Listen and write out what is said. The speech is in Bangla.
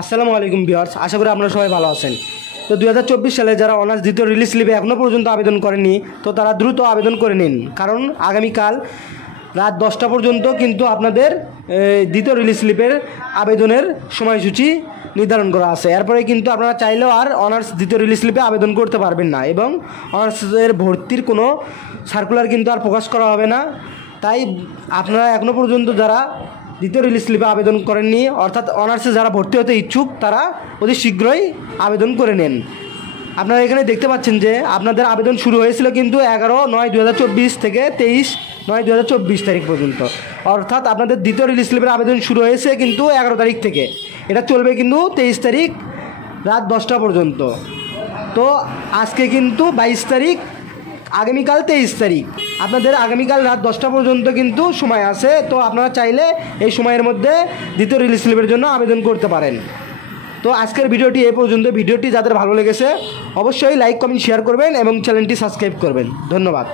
আসসালামু আলাইকুম ভিউয়ার্স, আশা করি আপনারা সবাই ভালো আছেন। তো 2024 সালে যারা অনার্স দ্বিতীয় রিলিজ স্লিপে এখনও পর্যন্ত আবেদন করেননি, তো তারা দ্রুত আবেদন করে নিন, কারণ আগামীকাল রাত 10টা পর্যন্ত কিন্তু আপনাদের দ্বিতীয় রিলিজ স্লিপের আবেদনের সময়সূচি নির্ধারণ করা আছে। এরপরে কিন্তু আপনারা চাইলেও আর অনার্স দ্বিতীয় রিলিজ স্লিপে আবেদন করতে পারবেন না, এবং অনার্সের ভর্তির কোনো সার্কুলার কিন্তু আর প্রকাশ করা হবে না। তাই আপনারা এখনও পর্যন্ত যারা দ্বিতীয় রিলিজ স্লিপে আবেদন করেননি, অর্থাৎ অনার্সে যারা ভর্তি হতে ইচ্ছুক, তারা অতি শীঘ্রই আবেদন করে নেন। আপনারা এখানে দেখতে পাচ্ছেন যে আপনাদের আবেদন শুরু হয়েছিল কিন্তু 11/9/2024 থেকে 23/9/2024 তারিখ পর্যন্ত, অর্থাৎ আপনাদের দ্বিতীয় রিলিজ স্লিপের আবেদন শুরু হয়েছে কিন্তু 11 তারিখ থেকে, এটা চলবে কিন্তু 23 তারিখ রাত 10টা পর্যন্ত। তো আজকে কিন্তু 22 তারিখ, আগামীকাল 23 তারিখ, আপনাদের আগামীকাল রাত 10টা পর্যন্ত কিন্তু সময় আছে। তো আপনারা চাইলে এই সময়ের মধ্যে দ্বিতীয় রিলিজ স্লিপের জন্য আবেদন করতে পারেন। তো আজকের ভিডিওটি এই পর্যন্ত। ভিডিওটি যাদের ভালো লেগেছে অবশ্যই লাইক, কমেন্ট, শেয়ার করবেন এবং চ্যানেলটি সাবস্ক্রাইব করবেন। ধন্যবাদ।